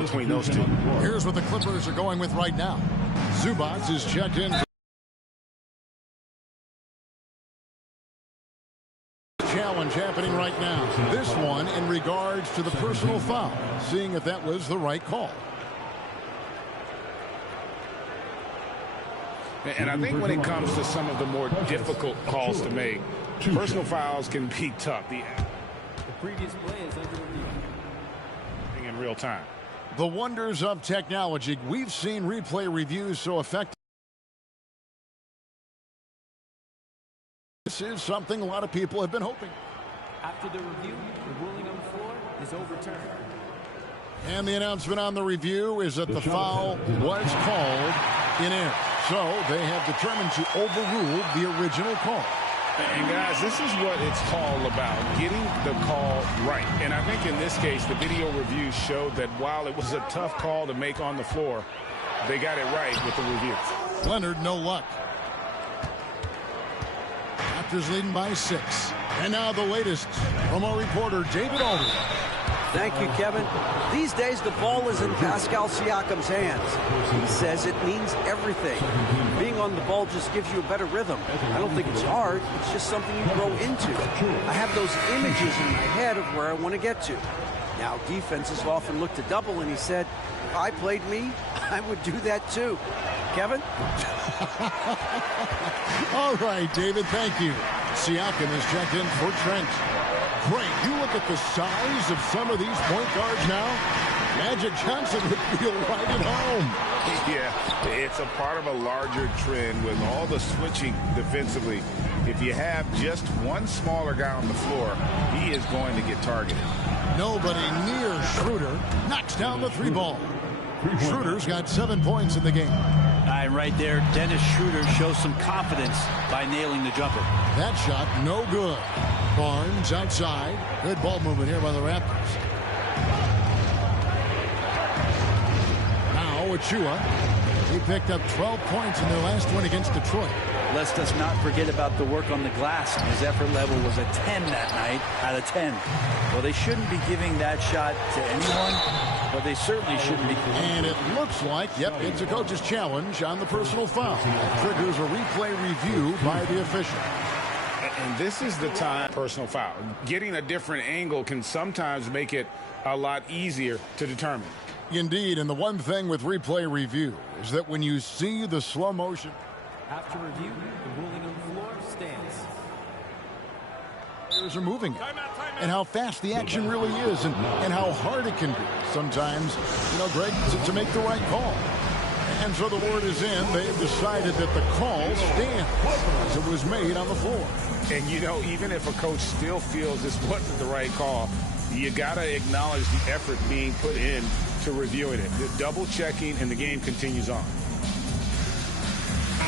between those two. Here's what the Clippers are going with right now. Zubac is checked in. Challenge happening right now. This one in regards to the personal foul. Seeing if that was the right call. And I think when it comes to some of the more difficult calls to make, personal fouls can be tough. The previous play is under review. In real time. The wonders of technology. We've seen replay reviews so effective. This is something a lot of people have been hoping. After the review, the ruling on the floor is overturned. And the announcement on the review is that the foul was called in error. So they have determined to overrule the original call. And guys, this is what it's all about, getting the call right. And I think in this case, the video review showed that while it was a tough call to make on the floor, they got it right with the review. Leonard, no luck. Raptors leading by 6. And now the latest from our reporter, David Aldridge. Thank you, Kevin. These days, the ball is in Pascal Siakam's hands. He says it means everything. Being on the ball just gives you a better rhythm. I don't think it's hard. It's just something you grow into. I have those images in my head of where I want to get to. Now, defenses often look to double, and he said, if I played me, I would do that too. Kevin? All right, David, thank you. Siakam is checked in for Trent. Great. You look at the size of some of these point guards now. Magic Johnson would feel right at home. Yeah, it's a part of a larger trend with all the switching defensively. If you have just one smaller guy on the floor, he is going to get targeted. Nobody near Schroeder. Knocks down the 3 ball. Schroeder's got 7 points in the game. Right there, Dennis Schroeder shows some confidence by nailing the jumper. That shot, no good. Barnes outside. Good ball movement here by the Raptors. Now Achua. He picked up 12 points in their last one against Detroit. Let's just not forget about the work on the glass. His effort level was a 10 that night out of 10. Well, they shouldn't be giving that shot to anyone, but they certainly shouldn't be. And it looks like, yep, it's a coach's challenge on the personal foul. That triggers a replay review by the official. And this is the time personal foul. Getting a different angle can sometimes make it a lot easier to determine. Indeed, and the one thing with replay review is that when you see the slow motion. After review, the ruling on the floor stands. Players are moving it, and how fast the action really is, and how hard it can be sometimes, Greg, to make the right call. And so the word is in. They've decided that the call stands as it was made on the floor. And, even if a coach still feels this wasn't the right call, you got to acknowledge the effort being put in to reviewing it. The double checking, and the game continues on.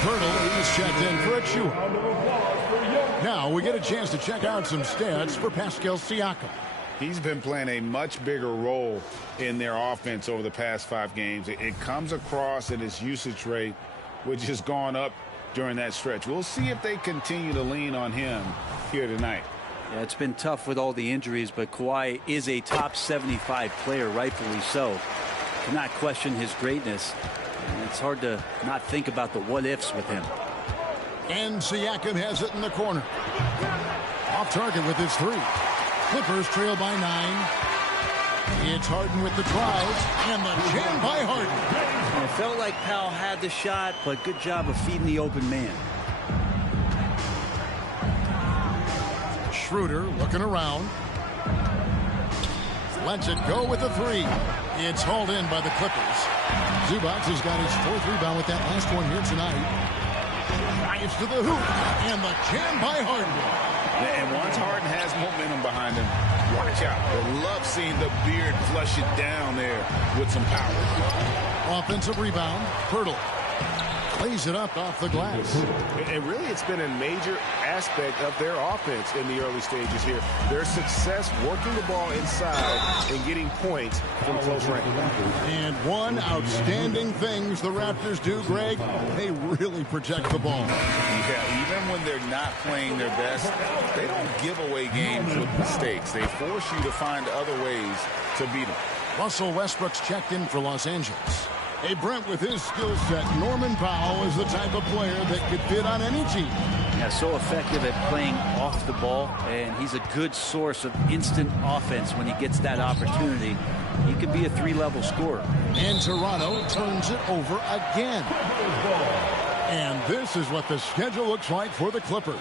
Colonel is checked in for Achua. Now we get a chance to check out some stats for Pascal Siakam. He's been playing a much bigger role in their offense over the past 5 games. It comes across in his usage rate, which has gone up during that stretch. We'll see if they continue to lean on him here tonight. Yeah, it's been tough with all the injuries, but Kawhi is a top 75 player, rightfully so. Cannot question his greatness. And it's hard to not think about the what-ifs with him. And Siakam has it in the corner. Off target with his 3. Clippers trail by 9. It's Harden with the drive, and the jam by Harden. And it felt like Powell had the shot, but good job of feeding the open man. Schroeder looking around. Lets it go with the 3. It's hauled in by the Clippers. Zubac has got his 4th rebound with that last one here tonight. Drives to the hoop, and the jam by Harden. And once Harden has momentum behind him, watch out. I love seeing the beard flush it down there with some power. Offensive rebound, Pirtle. Plays it up off the glass. And really, it's been a major aspect of their offense in the early stages here. Their success working the ball inside and getting points from close range. And one outstanding things the Raptors do, Greg, they really protect the ball. Yeah, even when they're not playing their best, they don't give away games with mistakes. They force you to find other ways to beat them. Russell Westbrook's checked in for Los Angeles. Hey, Brent, with his skill set, Norman Powell is the type of player that could fit on any team. Yeah, so effective at playing off the ball, and he's a good source of instant offense when he gets that opportunity. He could be a three-level scorer. And Toronto turns it over again. And this is what the schedule looks like for the Clippers.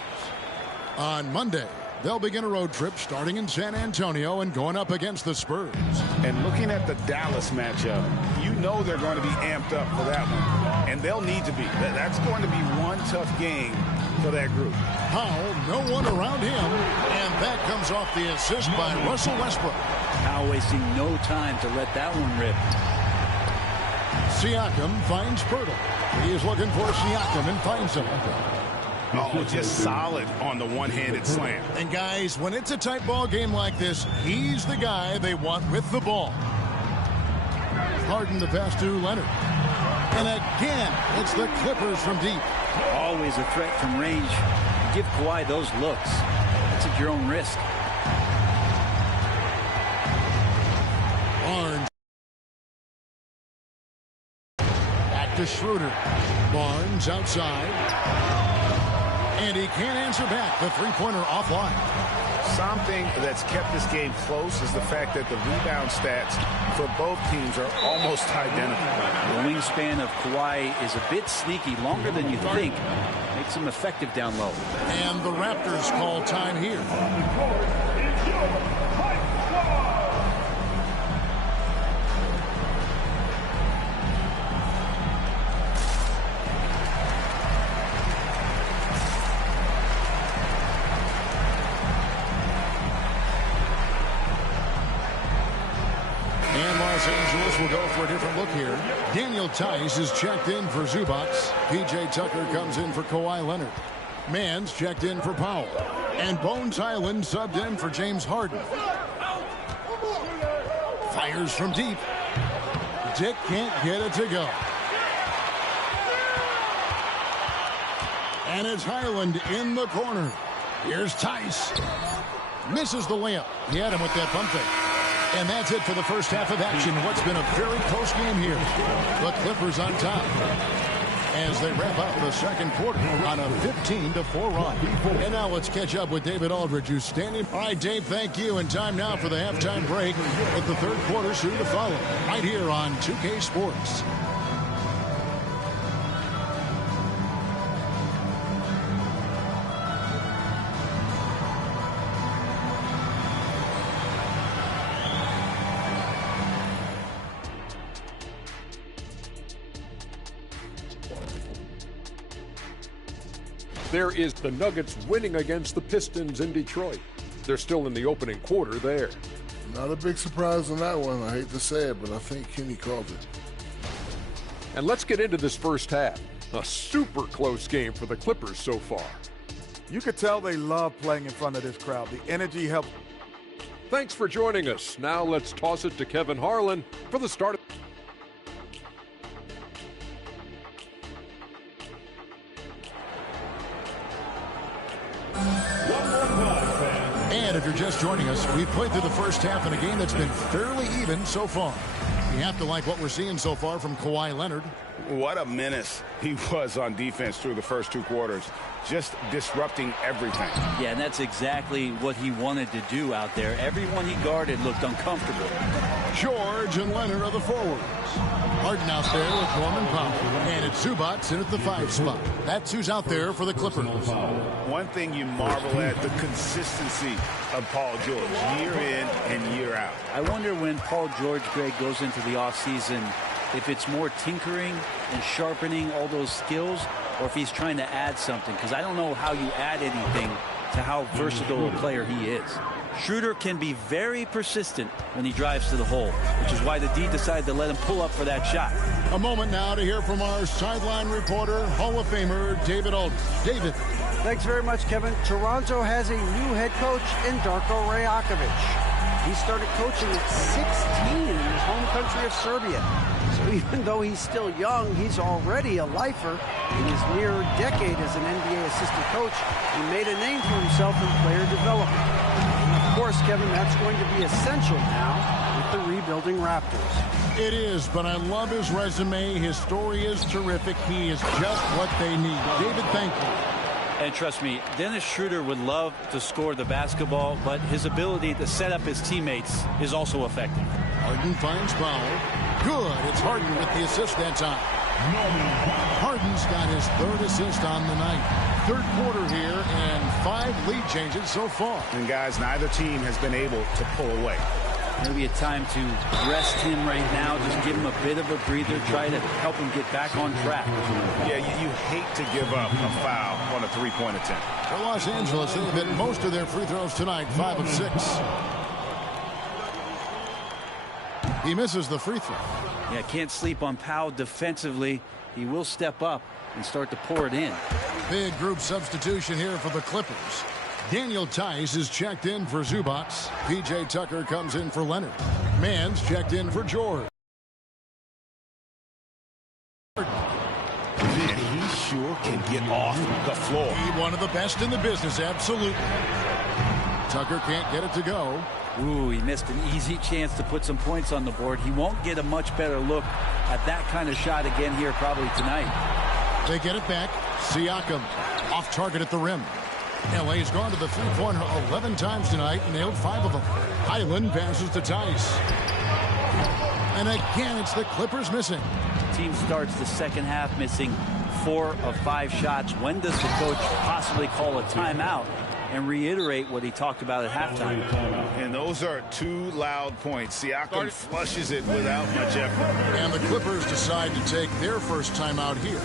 On Monday, they'll begin a road trip starting in San Antonio and going up against the Spurs. And looking at the Dallas matchup, you know they're going to be amped up for that one. And they'll need to be. That's going to be one tough game for that group. Powell, no one around him. And that comes off the assist by Russell Westbrook. Powell wasting no time to let that one rip. Siakam finds Pirtle. He is looking for Siakam and finds him. Oh, just solid on the one-handed slam. And guys, when it's a tight ball game like this, he's the guy they want with the ball. Harden the pass to Leonard. And again, it's the Clippers from deep. Always a threat from range. Give Kawhi those looks. That's at your own risk. Barnes. Back to Schroeder. Barnes outside. And he can't answer back. The three-pointer offline. Something that's kept this game close is the fact that the rebound stats for both teams are almost identical. The wingspan of Kawhi is a bit sneaky, longer than you think. Makes him effective down low. And the Raptors call time here. We'll go for a different look here. Daniel Tice is checked in for Zubac. P.J. Tucker comes in for Kawhi Leonard. Mann's checked in for Powell. And Bones Highland subbed in for James Harden. Fires from deep. Dick can't get it to go. And it's Highland in the corner. Here's Tice. Misses the layup. He had him with that pump fake. And that's it for the first half of action. What's been a very close game here. The Clippers on top as they wrap up the second quarter on a 15-4 run. And now let's catch up with David Aldridge, who's standing. All right, Dave, thank you. And time now for the halftime break with the third quarter soon to follow right here on 2K Sports. There is the Nuggets winning against the Pistons in Detroit. They're still in the opening quarter there. Not a big surprise on that one. I hate to say it, but I think Kenny called it. And let's get into this first half. A super close game for the Clippers so far. You could tell they love playing in front of this crowd. The energy helps. Thanks for joining us. Now let's toss it to Kevin Harlan for the start. And if you're just joining us, we've played through the first half in a game that's been fairly even so far. You have to like what we're seeing so far from Kawhi Leonard. What a menace he was on defense through the first two quarters. Just disrupting everything. Yeah, and that's exactly what he wanted to do out there. Everyone he guarded looked uncomfortable. George and Leonard are the forwards. Harden out there with Norman Powell. And it's Zubac in at the 5 spot. That's who's out there for the Clippers. One thing you marvel at, the consistency of Paul George, year in and year out. I wonder when Paul George, Greg, goes into the offseason, if it's more tinkering and sharpening all those skills, or if he's trying to add something, because I don't know how you add anything to how versatile a player he is. Schroeder can be very persistent when he drives to the hole, which is why the D decided to let him pull up for that shot. A moment now to hear from our sideline reporter, Hall of Famer David Aldridge. David. Thanks very much, Kevin. Toronto has a new head coach in Darko Rajakovic. He started coaching at 16 in his home country of Serbia. So even though he's still young, he's already a lifer. In his near decade as an NBA assistant coach, he made a name for himself in player development. And of course, Kevin, that's going to be essential now with the rebuild building Raptors. It is, but I love his resume. His story is terrific. He is just what they need. David, thank you. And trust me, Dennis Schroeder would love to score the basketball, but his ability to set up his teammates is also effective. Harden finds Powell. Good. It's Harden with the assist that time. Harden's got his third assist on the night. Third quarter here and 5 lead changes so far. And guys, neither team has been able to pull away. Maybe a time to rest him right now, just give him a bit of a breather, try to help him get back on track. Yeah, you hate to give up a foul on a three-point attempt. For Los Angeles, they've hit most of their free throws tonight, 5 of 6. He misses the free throw. Yeah, can't sleep on Powell defensively. He will step up and start to pour it in. Big group substitution here for the Clippers. Daniel Tice is checked in for Zubac. P.J. Tucker comes in for Leonard. Mann's checked in for George. And he sure can get off the floor. One of the best in the business, absolutely. Tucker can't get it to go. Ooh, he missed an easy chance to put some points on the board. He won't get a much better look at that kind of shot again here probably tonight. They get it back. Siakam off target at the rim. LA's gone to the three-pointer 11 times tonight and nailed 5 of them. Highland passes to Tice. And again, it's the Clippers missing. Team starts the second half missing 4 of 5 shots. When does the coach possibly call a timeout and reiterate what he talked about at halftime? And those are 2 loud points. Siakam flushes it without much effort. And the Clippers decide to take their first timeout here.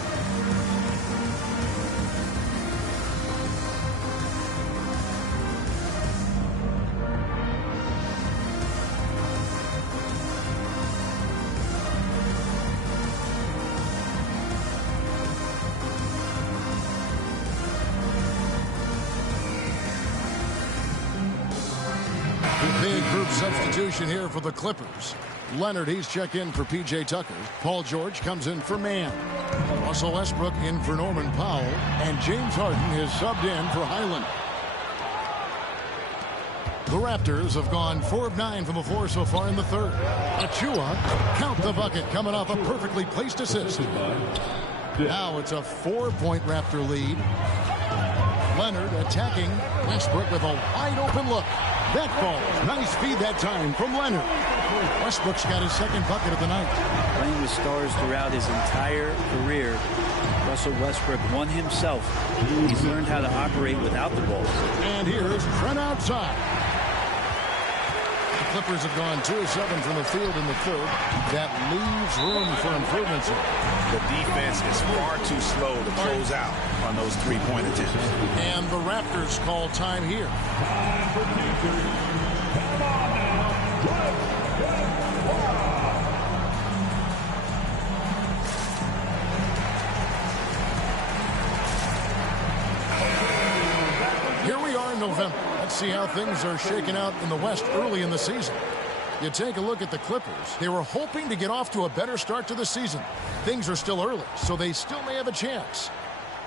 Big group substitution here for the Clippers. Leonard, he's checked in for P.J. Tucker. Paul George comes in for Mann. Russell Westbrook in for Norman Powell. And James Harden is subbed in for Highland. The Raptors have gone 4 of 9 from the floor so far in the third. Achua, count the bucket, coming off a perfectly placed assist. Now it's a 4-point Raptor lead. Leonard attacking Westbrook with a wide open look. That falls. Nice feed that time from Leonard. Westbrook's got his second bucket of the night. Playing with stars throughout his entire career, Russell Westbrook won himself. He's learned how to operate without the ball. And here's Trent outside. The Clippers have gone 2 of 7 from the field in the third. That leaves room for improvements. The defense is far too slow to close out on those three-point attempts. And the Raptors call time here. Here we are in November. Let's see how things are shaking out in the West early in the season. You take a look at the Clippers. They were hoping to get off to a better start to the season. Things are still early, so they still may have a chance.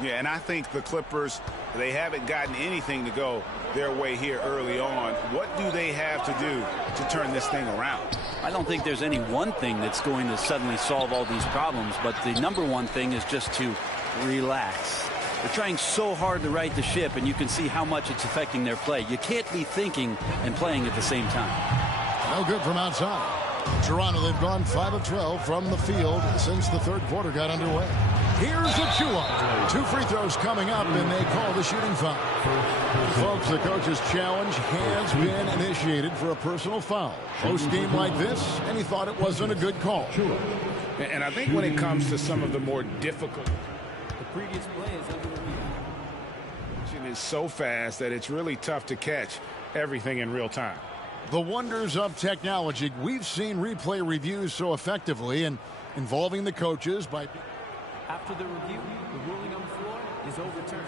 Yeah, and I think the Clippers, they haven't gotten anything to go their way here early on. What do they have to do to turn this thing around? I don't think there's any one thing that's going to suddenly solve all these problems, but the number one thing is just to relax. They're trying so hard to right the ship, and you can see how much it's affecting their play. You can't be thinking and playing at the same time. No good from outside. Toronto, they've gone 5 of 12 from the field since the third quarter got underway. Here's Achua. 2 free throws coming up, and they call the shooting foul. Folks, the coach's challenge has been initiated for a personal foul. Post game like this, and he thought it wasn't a good call. And I think when it comes to some of the more difficult, The previous play is under review. it is so fast that it's really tough to catch everything in real time. The wonders of technology. We've seen replay reviews so effectively and involving the coaches by... After the review, the ruling on the floor is overturned.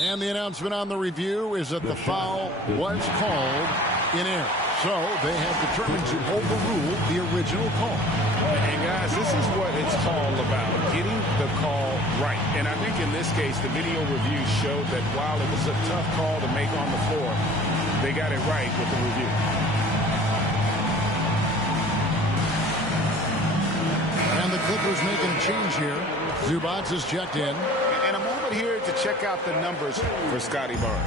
And the announcement on the review is that the foul was called in error. So they have determined to overrule the original call. And guys, this is what it's all about, getting the call right. And I think in this case, the video review showed that while it was a tough call to make on the floor, they got it right with the review. Clippers making a change here. Zubats is checked in. And a moment here to check out the numbers for Scotty Barnes.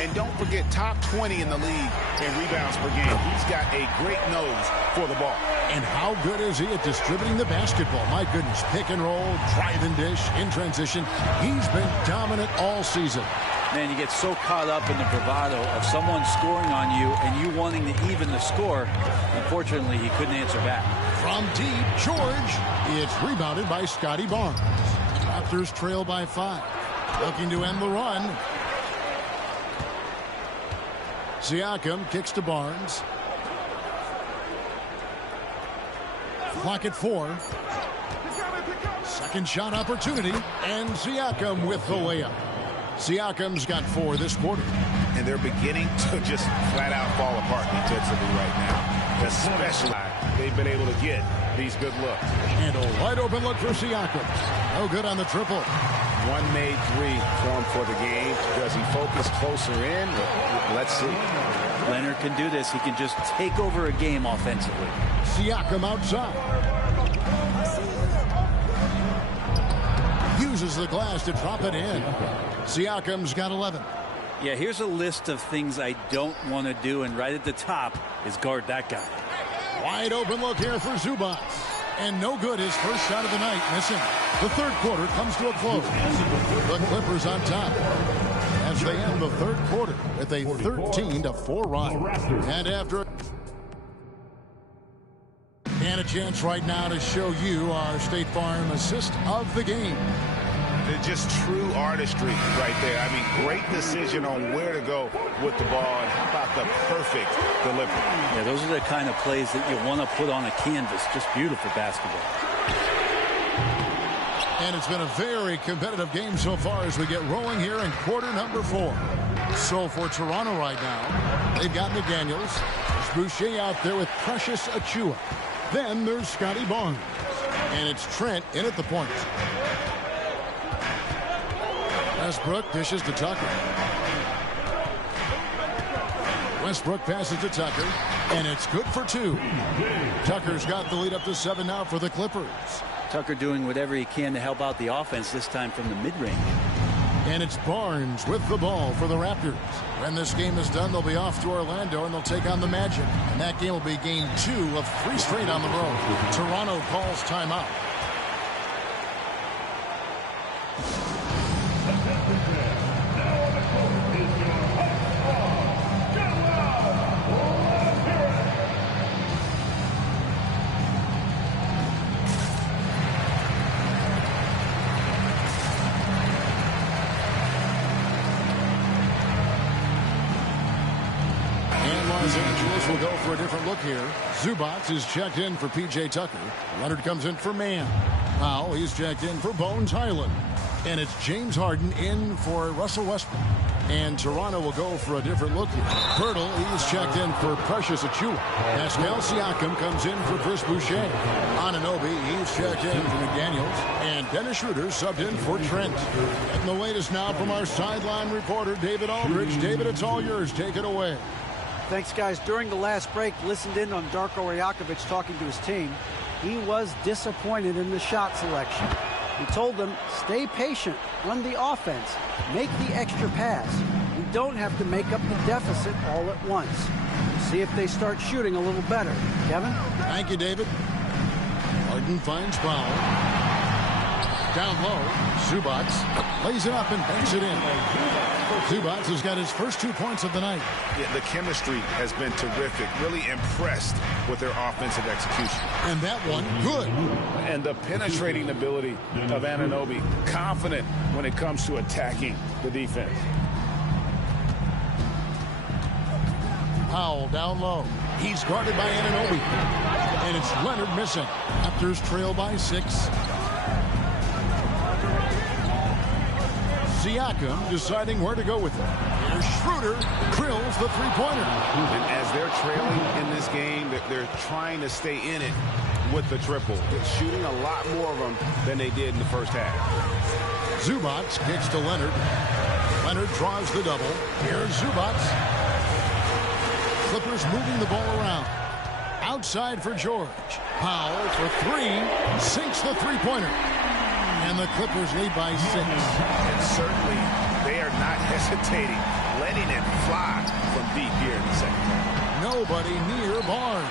And don't forget, top 20 in the league in rebounds per game. He's got a great nose for the ball. And how good is he at distributing the basketball? My goodness, pick and roll, drive and dish, in transition. He's been dominant all season. Man, you get so caught up in the bravado of someone scoring on you and you wanting to even the score. Unfortunately, he couldn't answer back. From deep, George. It's rebounded by Scotty Barnes. Raptors trail by 5. Looking to end the run. Siakam kicks to Barnes. Clock at 4. Second shot opportunity. And Siakam with the layup. Siakam's got 4 this quarter. And they're beginning to just flat out fall apart defensively right now. Especially they've been able to get these good looks. And a wide open look for Siakam. No good on the triple. One made 3 for him for the game. Does he focus closer in? Let's see. Leonard can do this. He can just take over a game offensively. Siakam outside. Uses the glass to drop it in. Siakam's got 11. Yeah, here's a list of things I don't want to do, and right at the top is guard that guy. Wide open look here for Zubats. And no good, his first shot of the night, missing. The third quarter comes to a close. The Clippers on top as they end the third quarter with a 13-4 run. And after... And a chance right now to show you our State Farm assist of the game. Just true artistry right there. I mean, great decision on where to go with the ball. And how about the perfect delivery? Yeah, those are the kind of plays that you want to put on a canvas. Just beautiful basketball. And it's been a very competitive game so far as we get rolling here in quarter number 4. So for Toronto right now, they've got McDaniels. There's Boucher out there with Precious Achiuwa. Then there's Scotty Barnes. And it's Trent in at the point. Westbrook dishes to Tucker. Westbrook passes to Tucker. And it's good for 2. Tucker's got the lead up to 7 now for the Clippers. Tucker doing whatever he can to help out the offense, this time from the mid-range. And it's Barnes with the ball for the Raptors. When this game is done, they'll be off to Orlando and they'll take on the Magic. And that game will be game 2 of 3 straight on the road. Toronto calls timeout. Los Angeles will go for a different look here. Zubats is checked in for P.J. Tucker. Leonard comes in for Mann. Powell, he's checked in for Bones Highland. And it's James Harden in for Russell Westbrook. And Toronto will go for a different look here. Pirtle, he's checked in for Precious Achiuwa. Pascal Siakam comes in for Chris Boucher. Anunoby, he's checked in for McDaniels. And Dennis Schroeder subbed in for Trent. And the latest now from our sideline reporter, David Aldridge. David, it's all yours. Take it away. Thanks, guys. During the last break, listened in on Darko Rajakovic talking to his team. He was disappointed in the shot selection. He told them, stay patient, run the offense, make the extra pass. We don't have to make up the deficit all at once. See if they start shooting a little better. Kevin? Thank you, David. Harden finds Powell. Down low, Zubats lays it up and banks it in. Zubats has got his first 2 points of the night. Yeah, the chemistry has been terrific. Really impressed with their offensive execution. And that one, good. And the penetrating ability of Anunoby. Confident when it comes to attacking the defense. Powell down low. He's guarded by Anunoby. And it's Leonard missing. Raptors trail by 6. Siakam deciding where to go with it. Here's Schroeder, drills the three-pointer. And as they're trailing in this game, they're trying to stay in it with the triple. They're shooting a lot more of them than they did in the first half. Zubats kicks to Leonard. Leonard draws the double. Here's Zubats. Clippers moving the ball around. Outside for George. Powell for three. Sinks the three-pointer. And the Clippers lead by 6. And certainly they are not hesitating, letting it fly from deep here in the second half. Nobody near Barnes.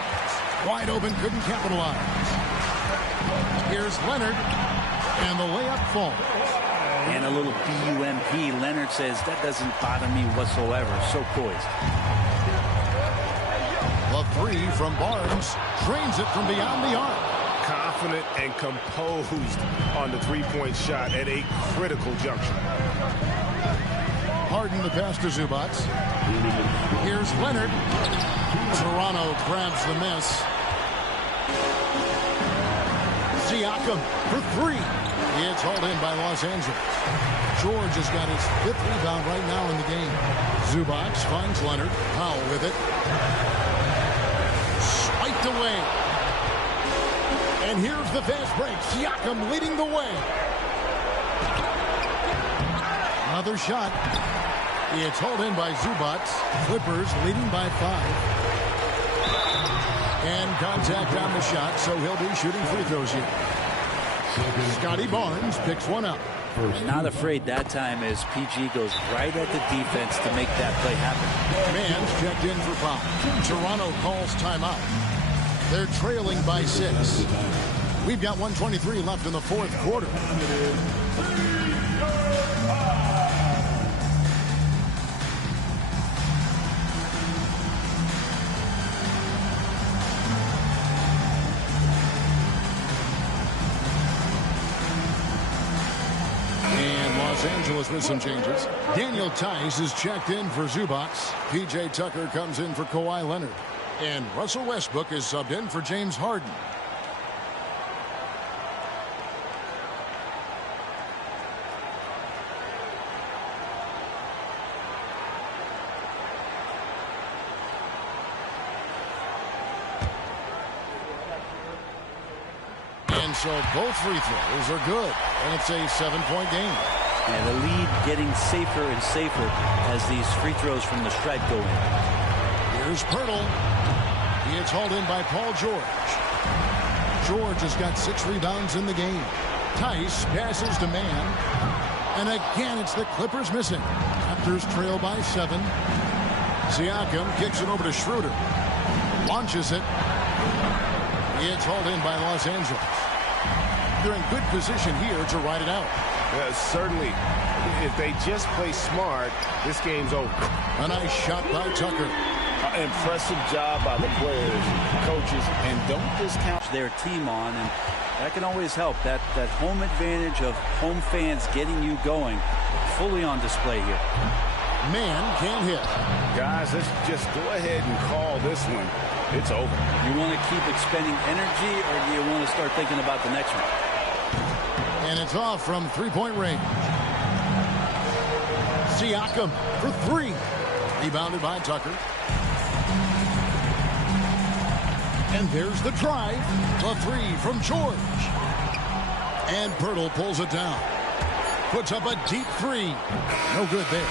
Wide open, couldn't capitalize. Here's Leonard. And the layup falls. And a little BUMP. Leonard says, that doesn't bother me whatsoever. So poised. The three from Barnes. Drains it from beyond the arc. Confident and composed on the three-point shot at a critical juncture. Harden the pass to Zubac. Here's Leonard. Toronto grabs the miss. Siakam for three. It's hauled in by Los Angeles. George has got his 5th rebound right now in the game. Zubac finds Leonard. Powell with it. Swiped away. And here's the fast break. Siakam leading the way. Another shot. It's hauled in by Zubac. Clippers leading by 5. And contact on the shot, so he'll be shooting free throws here. Scotty Barnes picks one up. Not afraid that time as PG goes right at the defense to make that play happen. Mann's checked in for foul. Toronto calls timeout. They're trailing by 6. We've got 1:23 left in the 4th quarter. Los Angeles with some changes. Daniel Tice is checked in for Zubac. P.J. Tucker comes in for Kawhi Leonard. And Russell Westbrook is subbed in for James Harden. And so both free throws are good. And it's a 7-point game. And the lead getting safer and safer as these free throws from the stripe go in. Here's Pirtle. He is hauled in by Paul George. George has got 6 rebounds in the game. Tice passes to Mann. And again, it's the Clippers missing. Raptors trail by 7. Siakam kicks it over to Schroeder. Launches it. It's hauled in by Los Angeles. They're in good position here to ride it out. Certainly, if they just play smart, this game's over. A nice shot by Tucker. Impressive job by the players, coaches, and don't discount their team on, and that can always help. That home advantage of home fans getting you going, fully on display here. Mann can't hit. Guys, let's just go ahead and call this one. It's over. You want to keep expending energy, or do you want to start thinking about the next one? And it's off from 3-point range. Siakam for 3. Rebounded by Tucker. And there's the drive. The 3 from George. And Pirtle pulls it down. Puts up a deep 3. No good there.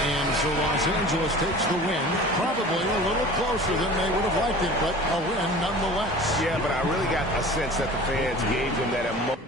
And so Los Angeles takes the win. Probably a little closer than they would have liked it, but a win nonetheless. Yeah, but I really got a sense that the fans gave them that emotion.